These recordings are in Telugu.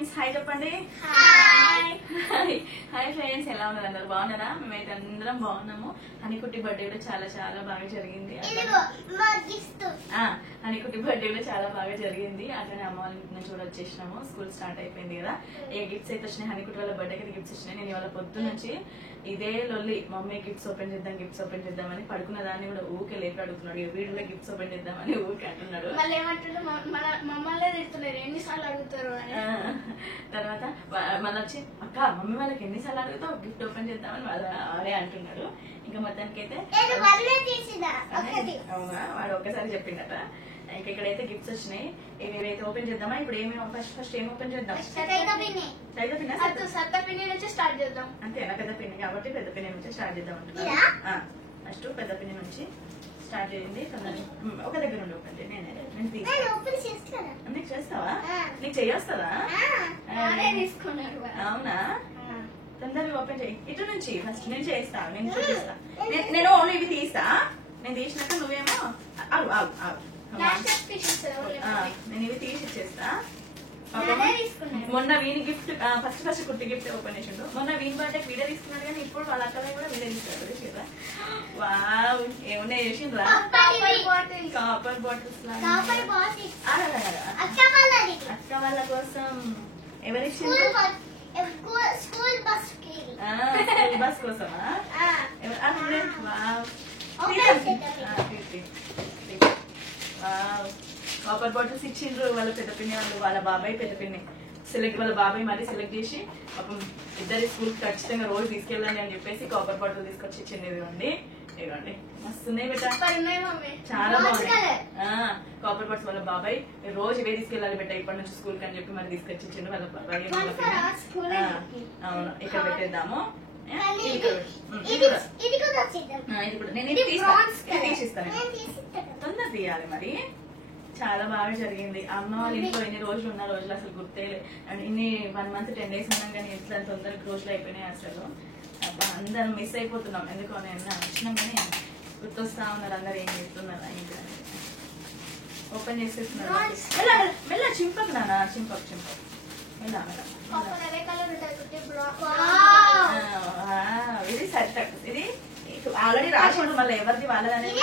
ఫ్రెండ్స్, హాయ్ చెప్పండి. హాయ్ ఫ్రెండ్స్, ఎలా ఉన్నారు? అందరు బాగున్నారా? మేమైతే అందరం బాగున్నాము. హనీకుట్టి బర్త్డే కూడా చాలా చాలా బాగా జరిగింది. హనీకుట్టి బర్త్డే కూడా చాలా బాగా జరిగింది. అట్లనే అమ్మ వాళ్ళ ఇంటి నుంచి కూడా వచ్చేసినాము. స్కూల్ స్టార్ట్ అయిపోయింది కదా. ఏ గిఫ్ట్స్ అయితే వచ్చినాయి, హనీకుట్టి వాళ్ళ బర్త్డేకి గిఫ్ట్స్ వచ్చినాయి. నేను ఇవాళ పొద్దు నుంచి ఇదే లొల్లి, మమ్మీ గిఫ్ట్స్ ఓపెన్ చేద్దామని పడుకున్న దాన్ని కూడా ఊకే లేపి అడుగుతున్నాడు. వీడిలో గిఫ్ట్స్ ఓపెన్ చేద్దామని ఊకే అంటున్నాడు. ఎన్నిసార్లు అడుగుతారు. తర్వాత మళ్ళీ వచ్చి అక్క మమ్మీ వాళ్ళకి ఎన్నిసార్లు అడుగుతావు గిఫ్ట్ ఓపెన్ చేద్దామని వాళ్ళే అంటున్నాడు. ఇంకా మొత్తానికి అయితే అవునా, వాడు ఒక్కసారి చెప్పిండట. ఇంకా ఇక్కడైతే గిఫ్ట్స్ వచ్చినాయి. ఇవేవైతే ఓపెన్ చేద్దామా? ఇప్పుడు ఏమి ఫస్ట్ ఏం ఓపెన్ చేద్దాం? స్టార్ట్ చేద్దాం. అంతేనా? పెద్ద పిన్ని కాబట్టి పెద్ద పిన్ని నుంచి స్టార్ట్ చేద్దాం అంటున్నా. ఫస్ట్ పెద్ద పిన్ని నుంచి స్టార్ట్ చేయండి. ఒక దగ్గర ఉండి ఓపెన్ చేయండి. నీకు చేస్తావా? నీకు చెయ్యొస్తుందా? అవునా, తొందరగా ఓపెన్ చేయి. ఇటు నుంచి ఫస్ట్ నేను చేస్తా, నేను చూపిస్తా. నేను ఓన్లీ ఇవి తీస్తా. నేను తీసినాక నువ్వేమో ఆగు ఆగు ఆగు. నేను ఇవి తీసి ఇచ్చేస్తా. మొన్న వీని గిఫ్ట్ ఫస్ట్ కుట్టి గిఫ్ట్ ఓపెన్ చేసిండు. మొన్న వీని బర్త్డే వీడియో తీసుకున్నాడు, కానీ ఇప్పుడు వాళ్ళ అక్కలే కూడా వీడియో తీసుకున్నాడు. వావ్, ఏమన్నా చేసిండ్రా? కాపర్ బాటిల్స్ అక్క వాళ్ళ కోసం. ఎవరిచ్చిండ్రు? స్కూల్ బస్ కోసమా? కాపర్ బాటిల్స్ ఇచ్చిండ్రు వాళ్ళ పెద్ద పిన్ని వాళ్ళు. వాళ్ళ బాబాయ్ పెద్ద పిన్ని వాళ్ళ బాబాయ్ మరీ సెలెక్ట్ చేసి పాపం ఇద్దరి స్కూల్ ఖచ్చితంగా రోజు తీసుకెళ్ళండి అని చెప్పేసి కాపర్ బాటిల్ తీసుకొచ్చి ఇచ్చింది. ఇవ్వండి మస్తున్నాయి బెట్ట, చాలా బాగున్నాయి. కాపర్ బాటిల్స్ వాళ్ళ బాబాయ్ రోజు ఇవే తీసుకెళ్ళాలి బెట్ట ఇప్పటి నుంచి స్కూల్ కి అని చెప్పి మరి తీసుకొచ్చి ఇచ్చిండు వాళ్ళ బాబాయ్. అవును, ఇక్కడ పెట్టేద్దాము. తొందర తీయాలి మరి. చాలా బాగా జరిగింది. అమ్మ వాళ్ళ ఇంట్లో ఎన్ని రోజులు ఉన్న రోజులు అసలు గుర్తే. ఇన్ని 1 month 10 days ఉన్నాం, కానీ ఇట్లా తొందరగా రోజులు అయిపోయినాయి. అసలు అందరం మిస్ అయిపోతున్నాం. ఎందుకో నేను వచ్చినాం కానీ గుర్తొస్తా ఉన్నారు అందరు ఏం చేస్తున్నారు. ఇంకా ఓపెన్ చేసేస్తున్నారు. మెల్ల చింపకు నాన్న, చింపకు మెల్ల. ఇది సరితట్, ఇది ఆల్రెడీ రాసిండు. మళ్ళీ ఎవరిది వాళ్ళదనేది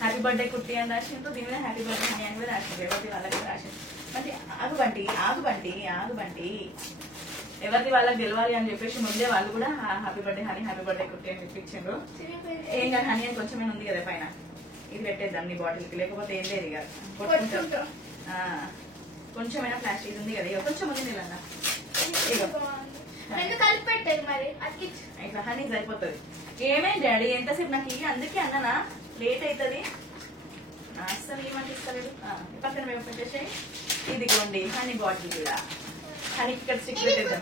హ్యాపీ బర్త్డే కుట్టి అని రాసిండు. దీని మీద హ్యాపీ బర్త్డే హనీ అని కూడా రాసిండు. ఎవరిది వాళ్ళకి రాసిండు. మరి ఆగుబంటి ఎవరిది వాళ్ళకి గెలవాలి అని చెప్పేసి ముందే వాళ్ళు కూడా happy birthday honey, happy birthday కుట్టి అని చెప్పించిండ్రు. ఏం కానీ హనీ అని కొంచెమే ఉంది కదా పైన, ఇది పెట్టేద్దాం నీ బాటిల్ కి, లేకపోతే ఏం లేదు ఇక కొట్టుకుంటాం. కొంచెమైనా ప్లాస్టిక్ ఉంది కదా, ఇక కొంచెం ఉంది నీళ్ళన్న కలిపి పెట్టేది మరి ఇట్లా హనీ సరిపోతుంది. ఏమైంది డాడీ ఎంతసేపు నాకు ఇక అందుకే అన్ననా లేట్ అవుతుంది. అస్సలు ఏమంటే ఇస్తలేదు. పక్కన మేము పెట్టేసాయి. ఇదిగోండి హనీ బాటిల్ కూడా. హనీ ఇక్కడ స్టిక్ పెట్టేద్దాం.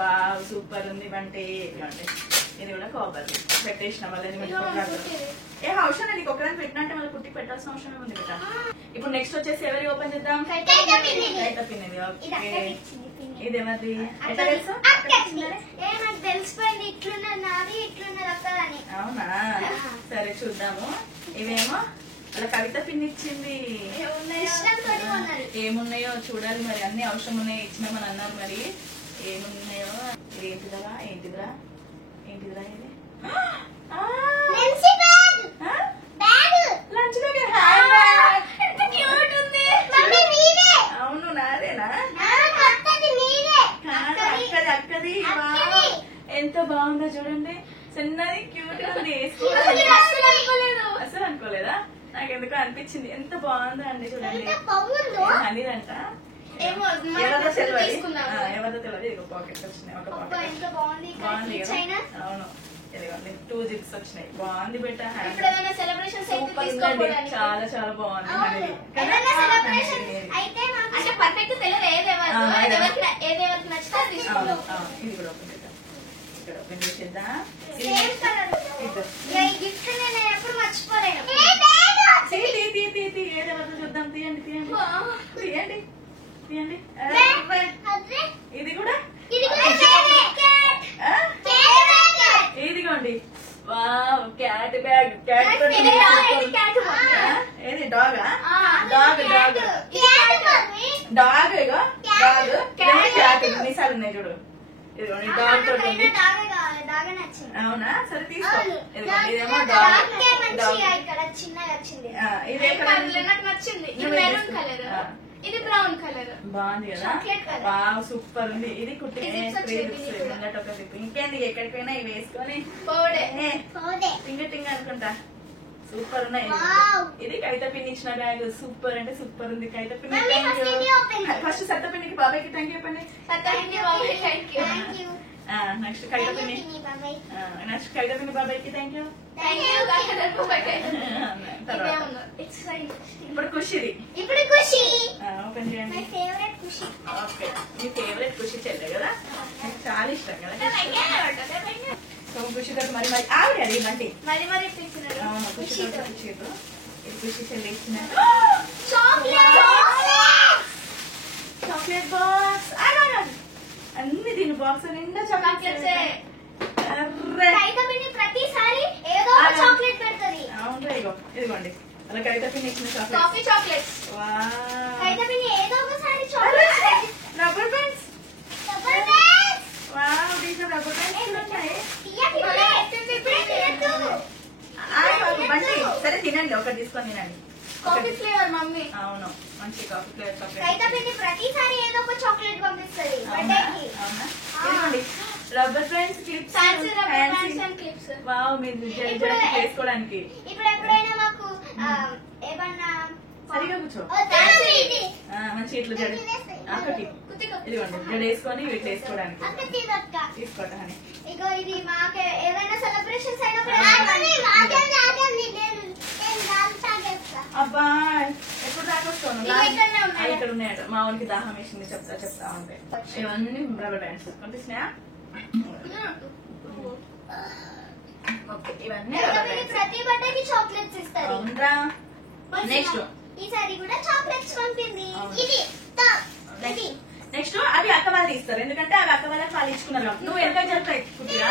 వావ్, సూపర్ ఉంది. వంటే ఇది కూడా కాపర్ పెట్టేసిన వాళ్ళని ఏ అవసరం నీకు ఒకదాన్ని పెట్టినట్టే మళ్ళీ కుట్టికి పెట్టాల్సిన అవసరం ఉంది కదా. ఇప్పుడు నెక్స్ట్ వచ్చేసి ఎవరి ఓపెన్ చేద్దాం? పిన్నిది. ఇది ఎవరిది? తెలిసిపోయింది. ఇట్లున్నది ఇట్లున్నది అక్కదని. అవునా, సరే చూద్దాము. ఇవేమో అలా కవిత పిన్ని ఇచ్చింది. ఏమున్నాయో చూడాలి మరి. అన్ని అవసరం ఉన్నాయి ఇచ్చినామని అన్నారు. మరి ఏమున్నాయో. ఇది ఏంటిదిరా ఇది లంచ్ అవును, నాదేనా? అక్కది. ఎంత బాగుందో చూడండి, చిన్నది క్యూట్ ఉంది. అసలు అనుకోలేదా? నాకు ఎందుకో అనిపించింది. ఎంత బాగుందో అండి చూడండి. హనీదంట. ఎవరిదో తెలియదు. ఇది పాకెట్ వచ్చినాయి. ఒక పాకెట్ బాగుంది కదా. అవును, 2 zips వచ్చినాయి. బాగుంది బెట్ట. చాలా చాలా బాగుంది. ఇది కూడా ఓపెన్ చేద్దాం. ఇక్కడ ఓపెన్ చేసేద్దాం. ఏదెవరితో చూద్దాం. తీయండి. ఇది కూడా ఇదిగోండి. Wow, cat bag. ఏది డాగా? డాగ్ డాగ్ ఇగో డాగ్ క్యాట్ మిసాలు ఉన్నాయి చూడు ఇదిగోండి డాగ్ తోటి ఉంది దాగా నచ్చింది. అవునా సరే తీసుకో అవును. ఇదిగోండి ఇదేమో డాగ్ డాగ్ మంచిగా ఇక్కడ చిన్నగా వచ్చింది. ఇదే నాకు నచ్చింది. ఇది నువ్వే మెరూన్ తీసుకో. కలర్, ఆ. ఇది బ్రౌన్ కలర్. బాగుంది కదా చాక్లెట్ కలర్. వావ్ సూపర్ ఉంది ఇది కుట్టి ఇది వచ్చేది ముందట ఒక జిప్ ఇంకేంది ఎక్కడికైనా ఇవి వేసుకొని పోడే. టింగ టింగ అనుకుంటా సూపర్ ఉన్నాయి వావ్. ఇది కవిత పిన్ని ఇచ్చిన బ్యాగ్ సూపర్ అంటే సూపర్ ఉంది కవిత పిన్ని మమ్మీ, థ్యాంక్ first ఇది open యూ చేయి. ఫస్ట్ సత్త పిన్నికి బాబాయ్కి థ్యాంక్ యూ చెప్పండి సత్తాహింది బాబాయ్, థ్యాంక్ యూ. నెక్స్ట్ కవిత పిన్ని నెక్స్ట్ కవిత పిన్ని బాబాయ్కి థ్యాంక్ యూ థ్యాంక్ యూ కాకర బాబాయ్. తర్వాత ఇప్పుడు ఖుషిది ఇప్పుడు ఖుషి. ఓపెన్ చేయండి మై ఫేవరెట్ ఖుషి. ఓకే మీ ఫేవరెట్ ఖుషి చెల్లె కదా నాకు చాలా ఇష్టం కదా సో ఖుషితో మరి మరి ఆవిడ అది బంటి మరి మరి ఇప్పించినాడు. అవును ఖుషితో ఖుషితో. ఖుషితో ఇది ఖుషి చెల్లి ఇచ్చిన చాక్లెట్. చాక్లెట్ బాక్స్ అన్ని దీని బాక్స్ నిండా చాక్లెట్స్ కవిత పిన్ని ప్రతిసారి ఏదో ఒక చాక్లెట్ పెడుతుంది. అవును ఇగో ఇదిగోండి అలా కవిత పిన్ని ఇచ్చిన చాక్లెట్ కాఫీ చాక్లెట్స్. కవిత పిన్ని ఏదో ఒకసారి chocolate. Rubber bands rubber bands. Wow దీంట్లో రబ్బర్ బ్యాండ్స్ ఉన్నాయి ఇప్పుడే తినద్దు. బంటి సరే తినండి ఒకటి తీసుకొని తినండి కాఫీ ఫ్లేవర్ మమ్మీ. అవును మంచి కాఫీ ఫ్లేవర్ కవిత చాక్లెట్ పిన్ని ప్రతిసారి ఏదో ఒక చాక్లెట్ పంపిస్తుంది బర్త్డేకి. అవునా ఇదిగోండి rubber bands clips fancy rubber bands and clips. Wow మీరు ఇప్పుడు చేసుకోవడానికి ఇప్పుడు ఎప్పుడైనా మాకు ఏమన్నా సరిగా కూర్చో ఇది మంచి ఇట్లా జడ ఒకటి ఇదిగోండి జడ వేసుకొని వీటి వేసుకోవడానికి అక్క తినక్క. తీసుకోవటం అని ఇగో ఇది మాకు ఏదైనా సెలబ్రేషన్స్ అయినప్పుడు అబ్బా ఎప్పుడు దాకొస్తాను ఇవి ఎక్కడనే ఉన్నాయా? ఇక్కడ ఉన్నాయట మా వానికి దాహం వేసింది చెప్తా ఉంటాయి ఇవన్నీ రబ్బర్ బ్యాండ్స్ కనిపిస్తున్నాయా ఓకే ఇవన్నీ రబ్బర్ బ్యాండ్స్ ప్రతి బర్త్డేకి చాక్లెట్స్ ఇస్తారు. అవునరా నెక్స్ట్ ఈసారి కూడా చాక్లెట్స్ పంపింది. అవును. ఇది ఇది నెక్స్ట్ అవి అక్క వాళ్ళు ఇస్తారు ఎందుకంటే అవి అక్క వాళ్ళకి వాళ్ళు ఇచ్చుకున్నారు కాబట్టి. నువ్వు ఎంత చెప్తాయి కుట్టిగా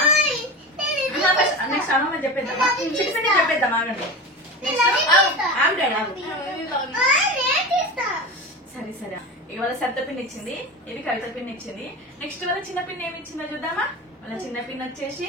నెక్స్ట్ అమ్మమ్మ చెప్పేద్దామా చిన్న చెప్పేద్దాం ఆగండి ఆవిడ సరే సరే ఇవాళ సత్త పిన్ ఇచ్చింది ఇది కవిత పిన్ ఇచ్చింది నెక్స్ట్ వాళ్ళ చిన్న పిన్ ఏమి ఇచ్చిందో చూద్దామా వాళ్ళ చిన్న పిన్ వచ్చేసి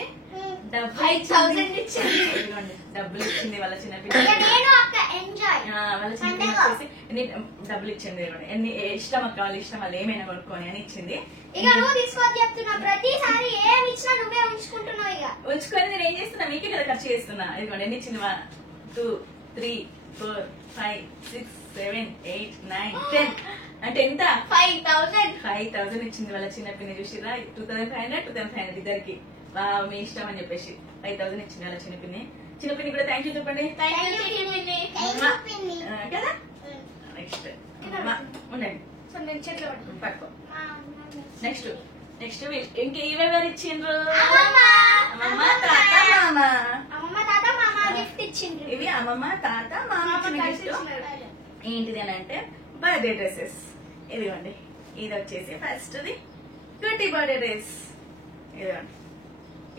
డబ్బులు 5,000 ఇచ్చింది. ఇదిగోండి, డబ్బులు ఇచ్చింది వాళ్ళ చిన్న పిన్ నేను అక్క ఎంజాయ్. వాళ్ళ చిన్న పిన్ వచ్చేసి ఎన్ని డబ్బులు ఇచ్చింది ఇదిగోండి. ఎన్ని ఇష్టం అక్క వాళ్ళ ఇష్టం వాళ్ళు ఏమైనా కొనుక్కొని అని ఇచ్చింది ఇక నువ్వు తీసుకోవద్దు చెప్తున్నా. ప్రతిసారి ఏమి ఇచ్చినా నువ్వే ఉంచుకుంటున్నావు. ఇక ఉంచుకొని నేను ఏం చేస్తున్నా మీకే కదా ఖర్చు చేస్తున్నా ఇదిగోండి ఎన్ని ఇచ్చింది 1 2 3 4 5 6 7 8 9 10 అంటే ఎంత 5,000 ఇచ్చింది వాళ్ళ చిన్న పిన్ని చూసిరా 2500 2500 ఇద్దరికి మీ ఇష్టం అని చెప్పేసి 5,000 ఇచ్చింది వాళ్ళ చిన్న పిన్ని కూడా థ్యాంక్ యూ చెప్పండి కదా నెక్స్ట్ ఉండండి పట్టుకో నెక్స్ట్ ఇంకెవరు ఇచ్చిండ్రు అమ్మమ్మ తాత మామ అమ్మమ్మ తాత మామ గిఫ్ట్ ఇచ్చిండ్రు. ఇవి అమ్మమ్మ తాత మామ ఇచ్చిన గిఫ్ట్ ఏంటిది అని అంటే బర్త్డే డ్రెస్సెస్ ఇదిగోండి ఇది వచ్చేసి ఫస్ట్ ది కుట్టి బర్త్డే డ్రెస్ ఇదిగోండి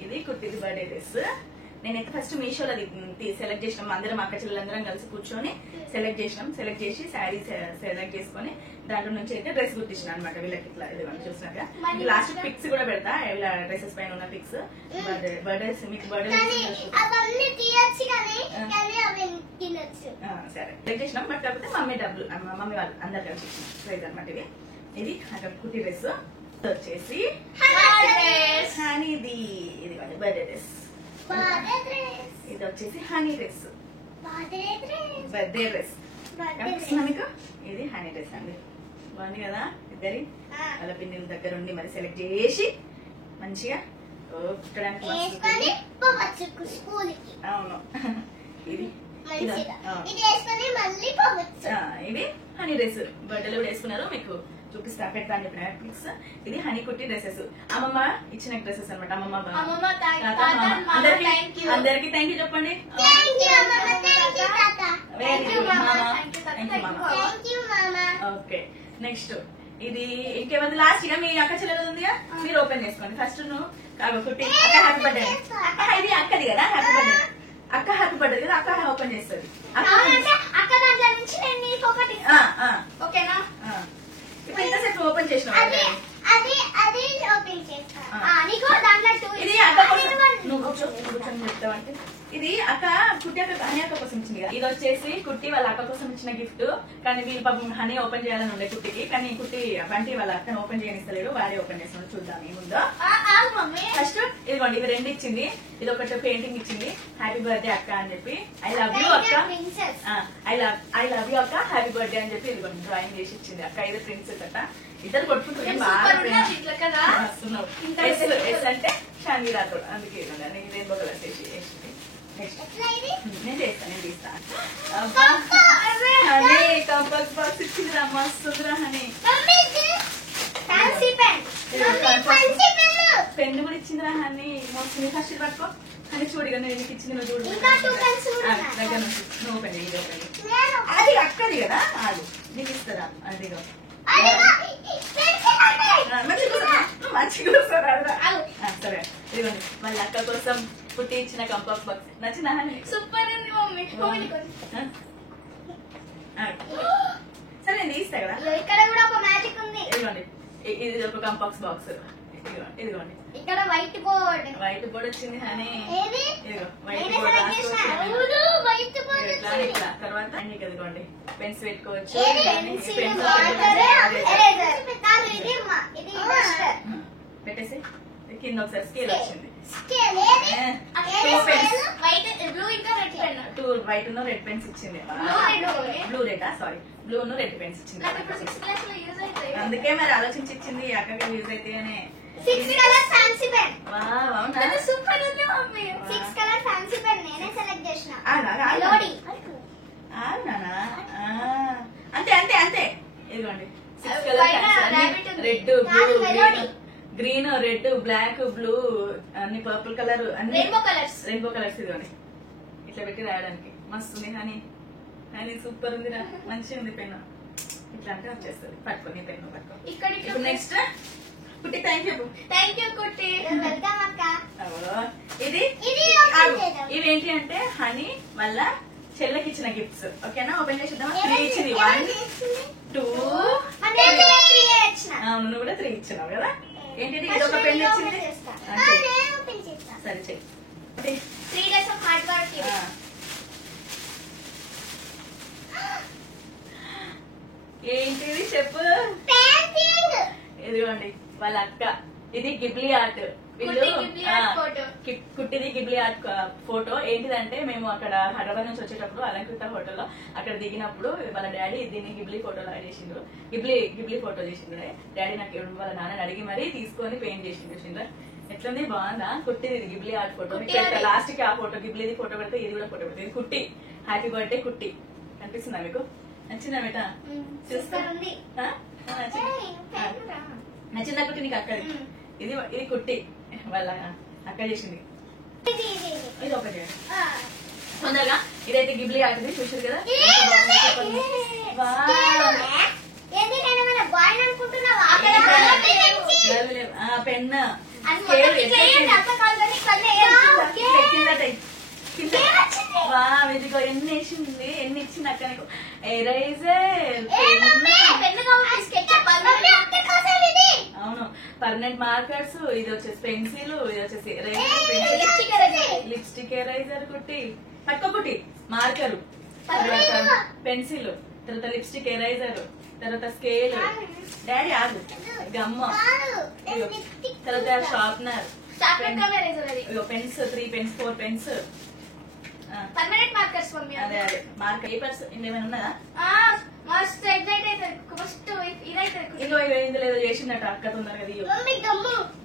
ఇది కుట్టిది బర్త్డే డ్రెస్ నేనైతే ఫస్ట్ మీషోలో సెలెక్ట్ చేసినాం అందరం అక్క చెల్లెలందరం కలిసి కూర్చొని సెలెక్ట్ చేసి శారీ సెలెక్ట్ చేసుకొని దాంట్లో నుంచి అయితే డ్రెస్ కుట్టించిన అనమాట వీళ్ళకి ఇట్లా ఇదిగోండి చూసినాక లాస్ట్ పిక్స్ కూడా పెడతా ఇలా డ్రెస్సెస్ పైన ఉన్న పిక్స్ బర్త్డేస్ మీకు బర్త్డే సరే సెలెక్ట్ చేసినాం బట్ కాకపోతే మమ్మీ వాళ్ళు అందరు కలిసి ఇచ్చిన ప్రైజ్ అనమాట ఇది అక్కడ కుట్టి డ్రెస్ వచ్చేసి హనీది ఇదిగోండి బర్త్డే డ్రెస్ ఇది వచ్చేసి హనీ డ్రెస్ బర్త్డే డ్రెస్ కనిపిస్తుందా మీకు ఇది హనీ డ్రెస్ అండి బాగుంది కదా ఇద్దరి వాళ్ళ పిన్నిల దగ్గర ఉండి మరి సెలెక్ట్ చేసి మంచిగా కుట్టడానికి అవును ఇది ఇది హనీ డ్రెస్ బర్త్డేలో కూడా వేసుకున్నారు మీకు చూపిస్తా పెడతా అని చెప్పిన పిక్స్ ఇది హనీ కుట్టి డ్రెస్సెస్ అమ్మమ్మ ఇచ్చిన డ్రెస్సెస్ అనమాట అమ్మమ్మ అందరికి థ్యాంక్ యూ చెప్పండి ఓకే నెక్స్ట్ ఇది ఇంకేమంది లాస్ట్ గా మీ అక్క చెల్లెలు ఉందిగా మీరు ఓపెన్ చేసుకోండి ఫస్ట్ నువ్వు కుట్టి అక్క హ్యాపీ బర్త్డే ఇది అక్కది కదా హ్యాపీ బర్త్డే అక్క హ్యాపీ బర్త్డే కదా అక్క ఓపెన్ చేస్తుంది అక్క దాంట్లో నుంచి నేను మీకు ఒకటి ఓకేనా ఓపెన్ చేసిన అది ఓపెన్ చేస్తా. నీకు దాంట్లో 2 ఇది అక్క కోసం నువ్వు కూర్చొని చెప్తావంటే ఇది అక్క కుట్టి అక్క హనీ అక్క కోసం ఇచ్చింది కదా. ఇది వచ్చేసి కుట్టి వాళ్ళ అక్క కోసం ఇచ్చిన గిఫ్ట్. కానీ వీళ్ళు పాపం హనీ ఓపెన్ చేయాలని ఉండే కుట్టికి, కానీ కుట్టి బంటి వాళ్ళ అక్కని ఓపెన్ చేయనిస్తలేడు, వాడే ఓపెన్ చేస్తున్నాడు. చూద్దాం ఏముందో. ఫస్ట్ ఇదిగోండి, ఇది 2 ఇచ్చింది. ఇది ఒకటి పెయింటింగ్ ఇచ్చింది, హ్యాపీ బర్త్డే అక్క అని చెప్పి. ఐ లవ్ యూ అక్క, ఐ లవ్ యూ అక్క, హ్యాపీ బర్త్డే అని చెప్పి ఇదిగోండి డ్రాయింగ్ చేసి ఇచ్చింది అక్క. ఇది ప్రిన్సెస్ అక్క. ఇద్దరు కొట్టుకుంటుంది బాగా వస్తున్నావు. ఎస్ అంటే షాన్వి రాథోడ్, అందుకే రెయిన్బో కలర్స్ వేసి వేసింది. నెక్స్ట్ నేను చేస్తాను, నేను తీస్తాను. హనీ కంపల్స్ బాక్స్ ఇచ్చిందిరా, మస్తుందిరా హనీ. పెన్ను కూడా ఇచ్చిందిరా హనీ, మస్తుంది. ఫస్ట్ పట్టుకో అని చూడు, నేను నీకు ఇచ్చింది నువ్వు చూడు. దగ్గర నుంచి నువ్వు ఓపెన్ చేయి, ఇది ఓపెన్ చేయి. అది అక్కది కదా, అది నీకు ఇస్తారా? అదిగో మంచిగా సరే. ఇదిగోండి వాళ్ళ అక్క కోసం పుట్టి ఇచ్చిన కంపాస్ బాక్స్. నచ్చిందా హనీ? సూపర్ ఉంది మమ్మీ. సరే నేను తీస్తా కదా. ఇక్కడ కూడా ఒక మ్యాజిక్ ఉంది. ఇదిగోండి, ఇది ఒక కంపాక్స్ బాక్స్. ఇదిగోండి ఇక్కడ వైట్ బోర్డ్ వచ్చింది హనీ. ఇదిగో వైట్ నేనే బోర్డ్ సెలెక్ట్ చేసిన. వైట్ బోర్డ్ వచ్చింది. ఇట్లా తర్వాత అన్ని ఇదిగోండి పెన్స్ పెట్టుకోవచ్చు. Pencil, water, eraser. కాదు ఇది డస్ట్. పెట్టేసి కింద ఒకసారి స్కేల్ వచ్చింది. స్కేల్ ఏది? పెన్స్, వైట్, బ్లూ ఇంకా రెడ్ పెన్. 2 వైట్ ను రెడ్ పెన్స్ ఇచ్చింది. బ్లూ రెడ్ సారీ, బ్లూ ను రెడ్ పెన్స్ ఇచ్చింది. నాకు ఇప్పుడు 6th క్లాస్ లో యూజ్ అవుతాయి. అందుకే మరి ఆలోచించి ఇచ్చింది, అక్కడికి యూజ్ అయితే. 6 కలర్ ఫ్యాన్సీ పెన్. అవునా? అది సూపర్ ఉంది మమ్మీ. 6 కలర్ ఫ్యాన్సీ పెన్ నేనే సెలెక్ట్ చేసిన. లోడి అవునా? అంతే అంతే అంతే. ఇదిగోండి 6 colour red, blue, green, red, black, blue, అన్ని పర్పుల్ కలర్, అన్ని రెయిన్బో కలర్స్. ఇదిగోండి ఇట్లా పెట్టి రాయడానికి మస్తుంది హనీ. హనీ సూపర్ ఉందిరా, మంచిగా ఉంది పెన్ను. ఇట్లా అంటే వచ్చేస్తుంది. పట్టుకొని పెన్ను పట్టుకో. ఇప్పుడు నెక్స్ట్ కుట్టి థ్యాంక్ యూ కుట్టి. వెల్కమ్ అక్క. ఇవేంటి అంటే హనీ వాళ్ళ చెల్లెకి ఇచ్చిన గిఫ్ట్స్. ఓకేనా? ఓపెన్ చేసి చూద్దామా? 3 ఇచ్చింది. 1 2 నువ్వు కూడా 3 ఇచ్చినావు కదా. ఏంటి ఇది ఒక పెన్ ఇచ్చింది. సరే చెయ్యి. 3 days of hard work. ఏంటిది చెప్పు. ఇదిగోండి వాళ్ళ అక్క. ఇది గిబ్లీ ఆర్ట్. కుట్టిది గిబ్లీ ఆర్ట్ ఫోటో. ఏంటిదంటే మేము అక్కడ హైదరాబాద్ నుంచి వచ్చేటప్పుడు అలంకృత హోటల్లో అక్కడ దిగినప్పుడు వాళ్ళ డాడీ దీన్ని గిబ్లీ ఫోటోలో చేసిండ్రు. గిబ్లీ ఫోటో చేసిండ్రు డాడీ. నాకు వాళ్ళ నాన్నని అడిగి మరీ తీసుకొని పెయింట్ చేసిండ్రు. ఎట్లుంది? బాగుందా? కుట్టిది ఇది గిబ్లీ ఆర్ట్ ఫోటో. లాస్ట్ కి ఆ ఫోటో గిబ్లీది ఫోటో పెడితే ఇది కూడా ఫోటో పెడితే. ఇది కుట్టి. హ్యాపీ బర్త్డే కుట్టి. కనిపిస్తుందా మీకు? నచ్చిందా బేటా? చూస్తా. నచ్చిందా కుట్టి నీకు? అక్కది ఇది కుట్టి వాళ్ళ అక్క చేసింది. ఇది ఒకటి తొందరగా. ఇదైతే గిబ్లీ ఆటది చూసారు కదా. పెన్ ఇదిగో ఎన్ని వేసింది, ఎన్ని ఇచ్చింది అక్క నీకు. ఎరైజర్, అవును, పర్మనెంట్ మార్కర్స్, ఇది వచ్చేసి పెన్సిల్, ఇది వచ్చేసి లిప్స్టిక్ ఎరైజర్ కుట్టి. పట్టుకో కుట్టి. మార్కరు, తర్వాత పెన్సిల్, తర్వాత లిప్స్టిక్ ఎరైజర్, తర్వాత స్కేల్, డాడీ ఆగు, గమ్మ, తర్వాత sharpener, pens, 3 pens, 4 pens, permanent markers. అదే అదే మార్కర్. పేపర్స్ ఇంకేమైనా ఉన్నదా? ఇందులో ఏదో చేసిందట అక్క. తొందరగా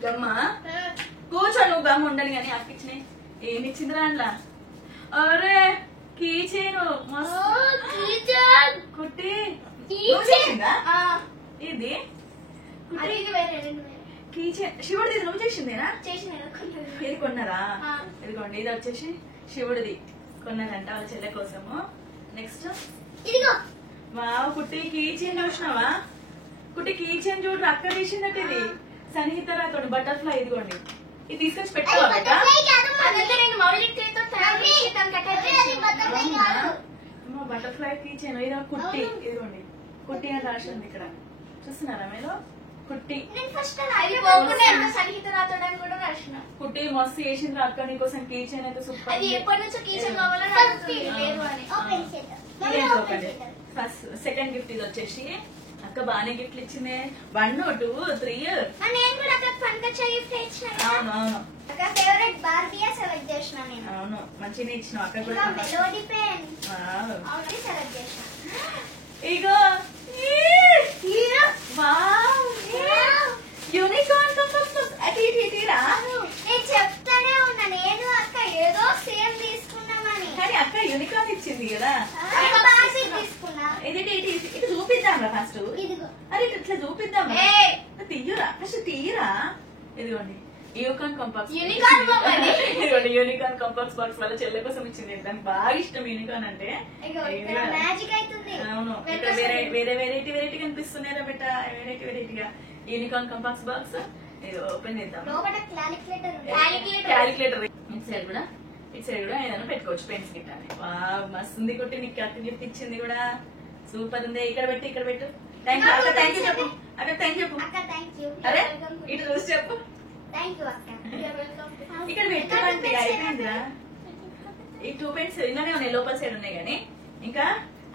గమ్మ. కూర్చో, నువ్వు గమ్మ ఉండాలి కానీ అక్క ఇచ్చినాయి. ఏమి ఇచ్చిందిరా అందులో? అరే కీచేను కుట్టి. ఇది కీచైన్ శివుడిది. నువ్వు చేసిందేనా? ఇది కొన్నారా? ఇదిగోండి, ఇది వచ్చేసి శివుడిది కొన్నారంట వాళ్ళ చెల్లె కోసము. నెక్స్ట్ వావ్ కుట్టి కీచైన్ చూసినావా? కుట్టి కీచైన్ చూడు, అక్క తీసిందట. ఇది సన్నిహిత రాతోడు బటర్ఫ్లై. ఇదిగోండి, ఇది తీసుకొచ్చి పెట్టుకోవాలి. Butterfly keychain. ఇదో కుట్టి. ఇదిగోండి కుట్టి అని రాసింది ఇక్కడ. చూస్తున్నారా మీరు కుట్టి కుట్టి మస్తు చేసింది అక్క నీకోసం కీచెన్ అయితే సూపర్. ఫస్ట్ సెకండ్ గిఫ్ట్ ఇది వచ్చేసి అక్క బాగానే గిఫ్ట్లు ఇచ్చింది 1 2 3. అవును అవును మంచిగా ఇచ్చినావు అక్క కూడా. ఇగో యూనికార్న్ చెప్తానే ఉన్నా నేను అక్క ఏదో సేమ్ తీసుకున్నామని. కానీ అక్క యూనికార్న్ ఇచ్చింది కదా. తీసుకున్నా ఇది చూపిద్దాం ఫస్ట్. అరే ఇట్లా చూపిద్దాం. తీయరా ఫస్ట్ తీయరా. ఇదిగోండి యూనికార్న్ కంపాక్స్ యూనికార్న్ కంపాక్స్ బాక్స్ వాళ్ళ చెల్లె కోసం ఇచ్చింది. దానికి బాగా ఇష్టం యూనికార్న్ అంటే. అవును ఇక్కడ వేరే వెరైటీ కనిపిస్తున్నారా బెట్ట. వెరైటీగా యూనికార్న్ కంపాక్స్ బాక్స్ ఇది ఓపెన్ చేద్దాం. క్యాలిక్యులేటర్ ఇటు సైడ్ కూడా ఏదైనా పెట్టుకోవచ్చు పెన్స్ గిట్ట. మస్తు ఉంది కొట్టి నీకు అక్క గిఫ్ట్ ఇచ్చింది కూడా సూపర్ ఉంది. ఇక్కడ పెట్టు. థ్యాంక్ యూ అక్క. థ్యాంక్ యూ చెప్పు అక్క. Thank you. అరే ఇటు చూసి చెప్పు. ఇక్కడ పెట్టమంటే అయిపోయిందిరా. ఈ 2 పెన్స్ ఇలానే ఉన్నాయి లోపల సైడ్ ఉన్నాయి కానీ ఇంకా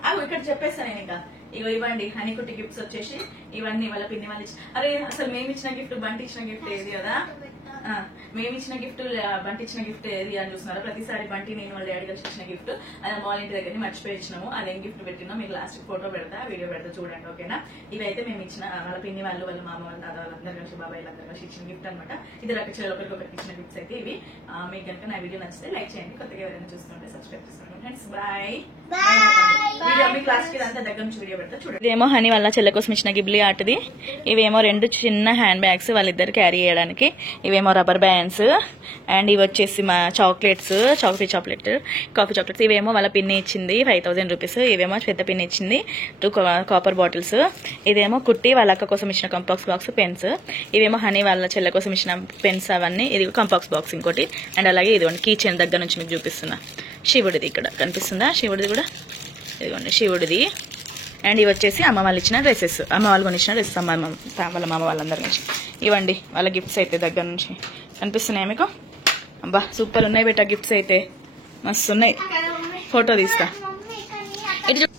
అవి ఇక్కడ చెప్పేస్తాను నేను. ఇంకా ఇగో ఇవ్వండి హనీకుట్టి గిఫ్ట్స్ వచ్చేసి ఇవన్నీ వాళ్ళ పిన్ని వాళ్ళు ఇచ్చి. అరే అసలు మేము ఇచ్చిన గిఫ్ట్ బంటి ఇచ్చిన గిఫ్ట్ ఏది కదా. మేము ఇచ్చిన గిఫ్ట్ బంటి ఇచ్చిన గిఫ్ట్ ఏది అని చూస్తున్నారు. ప్రతిసారి బంటి నేను వాళ్ళ డాడీ కలిసి ఇచ్చిన గిఫ్ట్ అది మాల్ ఇంటి దగ్గర మర్చిపోయి ఇచ్చినాము. అదేం గిఫ్ట్ పెట్టినా మీకు లాస్ట్ ఫోటో పెడతా వీడియో పెడతా చూడండి ఓకేనా. ఇవైతే మేము ఇచ్చిన వాళ్ళ పిన్ని వాళ్ళు వాళ్ళ మామ వాళ్ళ తాత వాళ్ళందరూ కలిసి బాబాయ్ వాళ్ళందరూ కలిసి ఇచ్చిన గిఫ్ట్ అనమాట. ఇద్దరు అక్క ఒకరికి ఇచ్చిన గిఫ్ట్స్ అయితే ఇవి. మీకు కనుక నా వీడియో నచ్చితే లైక్ చేయండి. కొత్తగా ఎవరైనా చూస్తుంటే సబ్స్క్రైబ్ చేసుకోండి ఫ్రెండ్స్. బాయ్. మీకు లాస్ట్ అంతా దగ్గర నుంచి వీడియో పెడతా చూడండి. ఇదేమో హనీ వాళ్ళ చెల్లె కోసం ఇచ్చిన గిబ్లీ ఆర్ట్ది. ఇవేమో 2 చిన్న హ్యాండ్ బ్యాగ్స్ వాళ్ళిద్దరు క్యారీ చేయడానికి. ఇవేమో రబ్బర్ బ్యాండ్స్ అండ్ ఇవి వచ్చేసి మా చాక్లెట్స్ కాఫీ చాక్లెట్స్. ఇవేమో వాళ్ళ పిన్ని ఇచ్చింది 5000 రూపీస్. ఇవేమో పెద్ద పిన్ని ఇచ్చింది 2 కాపర్ బాటిల్స్. ఇదేమో కుట్టి వాళ్ళ అక్క కోసం ఇచ్చిన కంపాక్స్ బాక్స్ పెన్స్. ఇవేమో హనీ వాళ్ళ చెల్లె కోసం ఇచ్చిన పెన్స్ అవన్నీ. ఇది కంపాక్స్ బాక్స్ ఇంకోటి. అండ్ అలాగే ఇదిగోండి కీచెన్ దగ్గర నుంచి మీకు చూపిస్తున్నా. శివుడిది ఇక్కడ కనిపిస్తుందా. శివుడిది కూడా ఇదిగోండి శివుడిది. అండ్ ఇవి వచ్చేసి అమ్మ వాళ్ళు ఇచ్చిన డ్రెస్సెస్. అమ్మ వాళ్ళు కొనిచ్చిన డ్రెస్సెస్ వాళ్ళ మామ వాళ్ళందరి నుంచి. ఇవ్వండి వాళ్ళ గిఫ్ట్స్ అయితే దగ్గర నుంచి కనిపిస్తున్నాయి మీకు. అబ్బా సూపర్ ఉన్నాయి బెట గిఫ్ట్స్ అయితే మస్తు ఉన్నాయి. ఫోటో తీస్తా.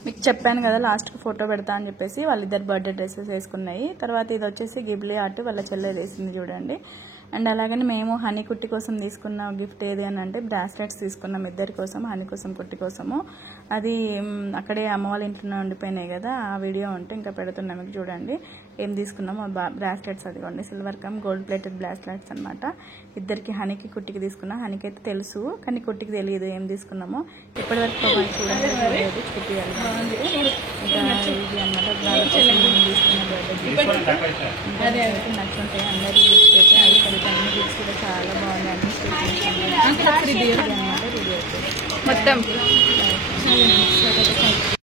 మీకు చెప్పాను కదా లాస్ట్ ఫోటో పెడతా అని చెప్పేసి వాళ్ళిద్దరు బర్త్డే డ్రెస్సెస్ వేసుకున్నాయి. తర్వాత ఇది వచ్చేసి గిబ్లీ ఆర్ట్ వాళ్ళ చెల్లె వేసింది చూడండి. అండ్ అలాగని మేము హనీ కుట్టి కోసం తీసుకున్న గిఫ్ట్ ఏది అని అంటే బ్రాస్లెట్స్ తీసుకున్నాం ఇద్దరి కోసం. హనీ కోసం కుట్టి కోసము. అది అక్కడే అమ్మ వాళ్ళ ఇంట్లో ఉండిపోయినాయి కదా. ఆ వీడియో ఉంటే ఇంకా పెడుతున్నాం మీకు చూడండి ఏం తీసుకున్నాము. బ్రాస్లెట్స్ అదిగోండి silver come gold plated bracelets అనమాట. ఇద్దరికి హనీకి కుట్టికి తీసుకున్నా. హనీకి అయితే తెలుసు కానీ కుట్టికి తెలియదు ఏం తీసుకున్నామో. ఇప్పటివరకు చూడండి కుట్టి ఇంకా ఇది అనమాట నచ్చుంటాయి అందరి గిఫ్ట్స్ అయితే. అన్ని గిఫ్ట్స్ కూడా చాలా బాగున్నాయి. అన్ని స్టేషన్స్ అనమాట. వీడియో మొత్తం